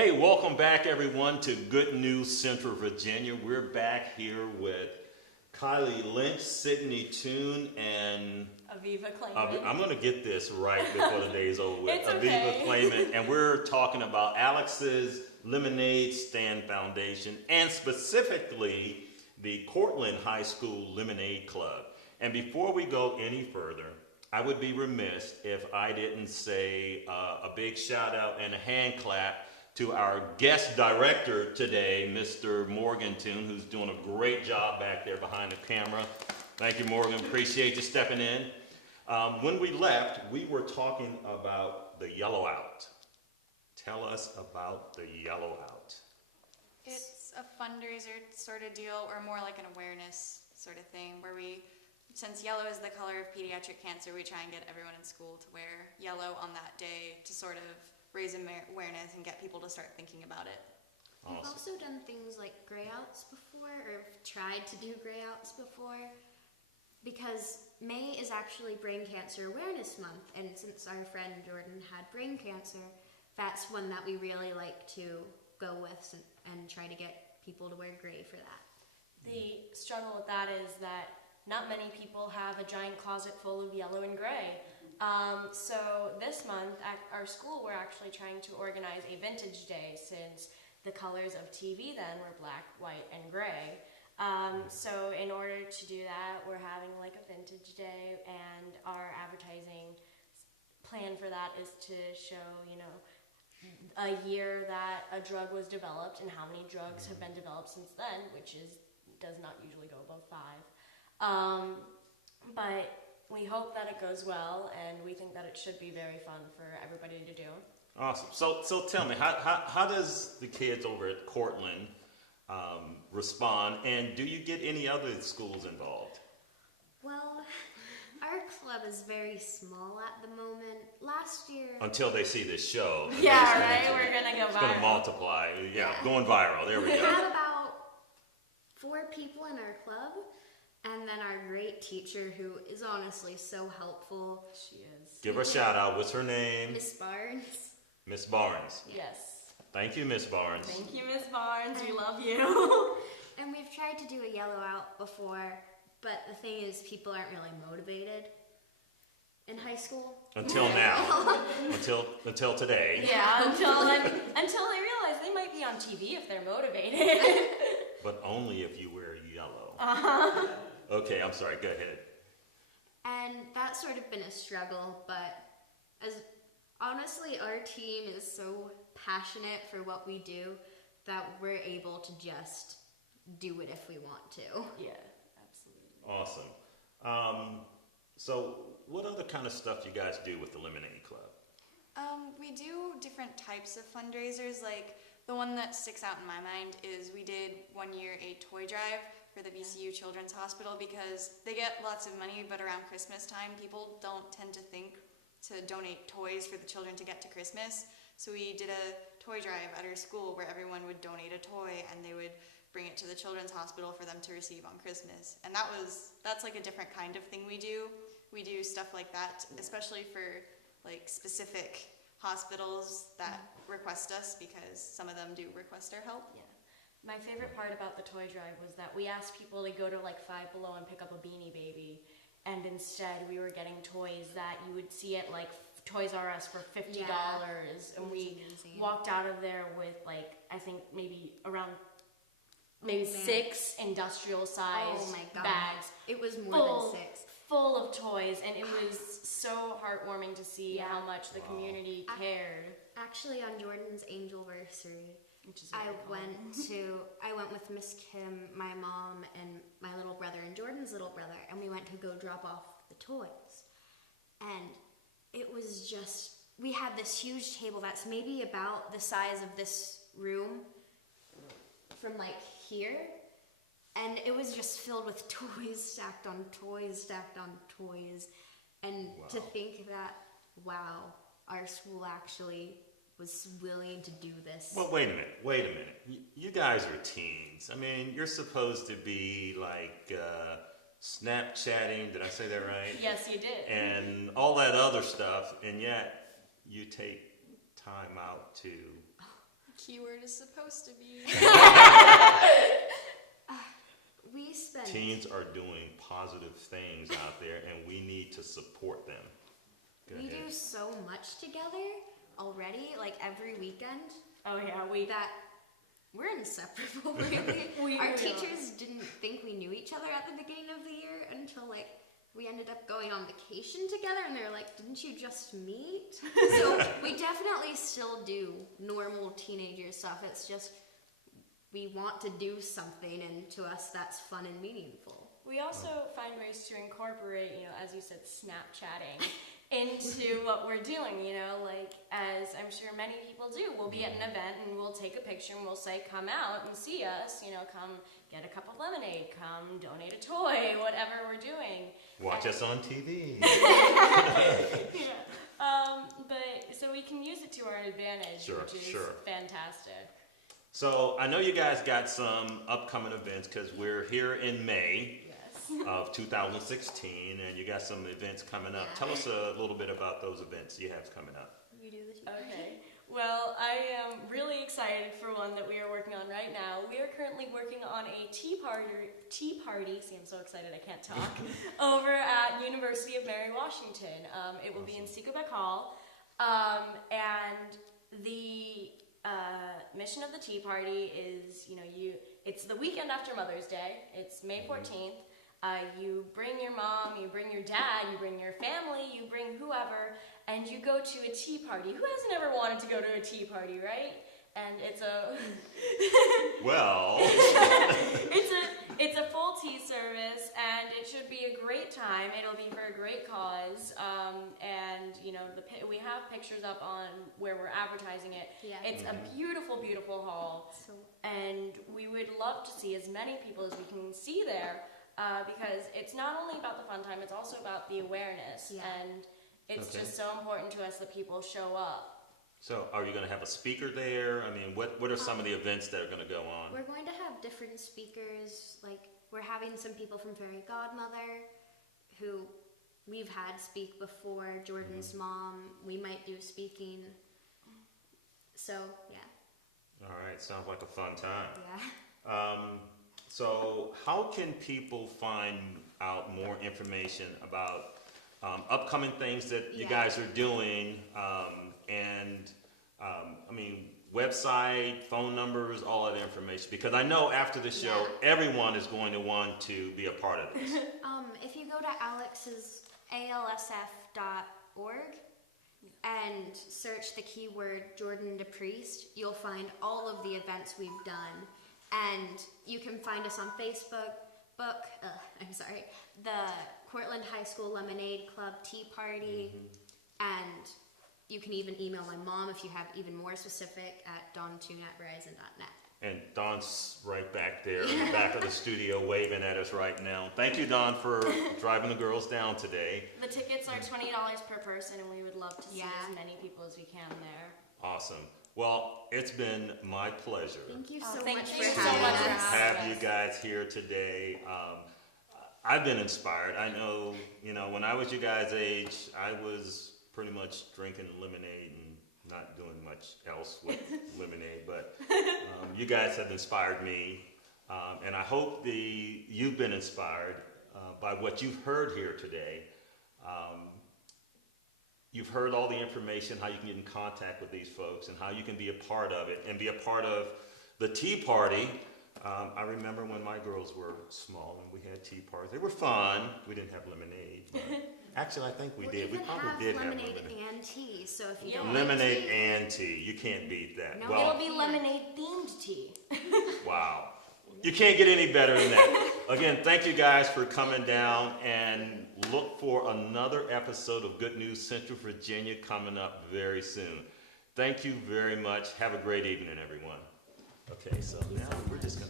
Hey, welcome back everyone to Good News Central Virginia. We're back here with Kylie Lynch, Sydney Toon, and Aviva Clayman. I'm going to get this right before the day's over with. It's Aviva okay. Clayman, and we're talking about Alex's Lemonade Stand Foundation, and specifically the Courtland High School Lemon Aid Club. And before we go any further, I would be remiss if I didn't say a big shout out and a hand clap to our guest director today, Mr. Morgan Toon, who's doing a great job back there behind the camera. Thank you, Morgan. Appreciate you stepping in. When we left, we were talking about the yellow out. Tell us about the yellow out. It's a fundraiser sort of deal, or more like an awareness sort of thing, where since yellow is the color of pediatric cancer, we try and get everyone in school to wear yellow on that day to sort of raise awareness and get people to start thinking about it. Awesome. We've also done things like gray outs before, or tried to do gray outs before, because May is actually Brain Cancer Awareness Month, and since our friend Jordan had brain cancer, that's one that we really like to go with and try to get people to wear gray for that. The struggle with that is that not many people have a giant closet full of yellow and gray. So this month at our school we're actually trying to organize a vintage day, since the colors of TV then were black, white, and gray. So in order to do that, we're having like a vintage day, and our advertising plan for that is to show, a year that a drug was developed and how many drugs have been developed since then, which does not usually go above 5. But we hope that it goes well, and we think that it should be very fun for everybody to do. Awesome. So tell me, how does the kids over at Courtland respond, and do you get any other schools involved? Well, our club is very small at the moment. Last year... Until they see this show. Yeah, right? We're going to go viral. It's going to multiply. Yeah, going viral. There we We go. have about 4 people in our club, and then our great teacher, who is honestly so helpful. She is. Give her a shout out. What's her name? Miss Barnes. Miss Barnes. Yes. Thank you, Miss Barnes. Thank you, Miss Barnes. We love you. And we've tried to do a yellow out before, but the thing is, people aren't really motivated in high school. Until now. until today. Yeah, until they realize they might be on TV if they're motivated. But only if you wear yellow. Uh-huh. Okay, I'm sorry. Go ahead. And that's sort of been a struggle, but honestly, our team is so passionate for what we do that we're able to just do it if we want to. Yeah, absolutely. Awesome. So what other kind of stuff you guys do with the Lemonade Club? We do different types of fundraisers. Like, the one that sticks out in my mind is we did one year a toy drive for the VCU Children's Hospital, because they get lots of money, but around Christmas time, people don't tend to think to donate toys for the children to get to Christmas. So we did a toy drive at our school where everyone would donate a toy, and they would bring it to the Children's Hospital for them to receive on Christmas. And that's like a different kind of thing we do. We do stuff like that, especially for like specific hospitals that request us, because some of them do request our help. Yeah. My favorite part about the toy drive was that we asked people to go to like Five Below and pick up a Beanie Baby, and instead we were getting toys that you would see at like Toys R Us for $50, and we walked out of there with like, I think maybe 6 industrial sized bags. It was more than 6. Full of toys, and it was so heartwarming to see how much the community cared. Actually, on Jordan's Angelversary, Which is I went with Miss Kim, my mom, and my little brother, and Jordan's little brother, and we went to go drop off the toys. And it was just, we had this huge table that's maybe about the size of this room from like here. And it was just filled with toys stacked on toys stacked on toys. And to think that, wow, our school actually was willing to do this. Well, wait a minute. You guys are teens. I mean, you're supposed to be like Snapchatting. Did I say that right? Yes, you did. And all that other stuff, and yet you take time out to Keyword is supposed to be. We spend. Teens are doing positive things out there, and we need to support them. Go We ahead. do so much together already, like every weekend, Oh yeah, that we're inseparable, really. We Our really teachers didn't think we knew each other at the beginning of the year until, like, we ended up going on vacation together, and they were like, didn't you just meet? So we definitely still do normal teenager stuff. It's just we want to do something, and to us that's fun and meaningful. We also find ways to incorporate, as you said, Snapchatting into what we're doing, like, as I'm sure many people do. We'll be at an event and we'll take a picture and we'll say, come out and see us, come get a cup of lemonade, come donate a toy, whatever we're doing. Watch us on TV. But so we can use it to our advantage, Sure, which is sure. fantastic. So I know you guys got some upcoming events because we're here in May Yes. of 2016, and you got some events coming up. Yeah. Tell us a little bit about those events you have coming up. You do the Okay. Well, I am really excited for one that we are working on right now. We are currently working on a tea party. See, I'm so excited I can't talk. Over at University of Mary Washington. It will be in Secobec Hall, and the mission of the tea party is, it's the weekend after Mother's Day. It's May 14th. You bring your mom, you bring your dad, you bring your family, you bring whoever, and you go to a tea party. Who hasn't ever wanted to go to a tea party, right? And it's a Well, it's a full tea service, and it should be a great time. It'll be for a great cause, and we have pictures up on where we're advertising it. Yeah. It's a beautiful, beautiful hall, So and we would love to see as many people as we can see there, because it's not only about the fun time, it's also about the awareness, Yeah. and it's Okay. just so important to us that people show up. so are you going to have a speaker there? I mean, what are some of the events that are going to go on? we're going to have different speakers. Like, we're having some people from Fairy Godmother who we've had speak before. Jordan's mom, we might do speaking. So, yeah. All right, sounds like a fun time. Yeah. So how can people find out more information about upcoming things that you Yeah. guys are doing, website, phone numbers, all of the information? Because I know after the show, Yeah. everyone is going to want to be a part of this. If you go to Alex's alsf.org and search the keyword Jordan DePriest, you'll find all of the events we've done. And you can find us on Facebook, the Courtland High School Lemon Aid Club Tea Party, and you can even email my mom if you have even more specific at dawn2@verizon.net. And Dawn's right back there in the back of the studio waving at us right now. Thank you, Dawn, for driving the girls down today. The tickets are $20 per person, and we would love to see Yeah. as many people as we can there. Awesome. Well, it's been my pleasure. Thank you Oh, so thank much you for so having much for us. having Have you us. guys here today. I've been inspired. I know, when I was you guys' age, I was pretty much drinking lemonade and not doing much else with lemonade, but you guys have inspired me, and I hope you've been inspired by what you've heard here today. You've heard all the information, how you can get in contact with these folks, and how you can be a part of it, and be a part of the tea party. I remember when my girls were small and we had tea parties. They were fun. We didn't have lemonade. But actually, I think we We'll did. We even probably have did have lemonade lemonade. and tea, so if you Yeah. don't Lemonade like tea, and tea. You can't beat that. No, Well, It'll be lemonade themed tea. wow. You can't get any better than that. Again, thank you guys for coming down, and look for another episode of Good News Central Virginia coming up very soon. Thank you very much. Have a great evening, everyone. Okay, so now we're just going to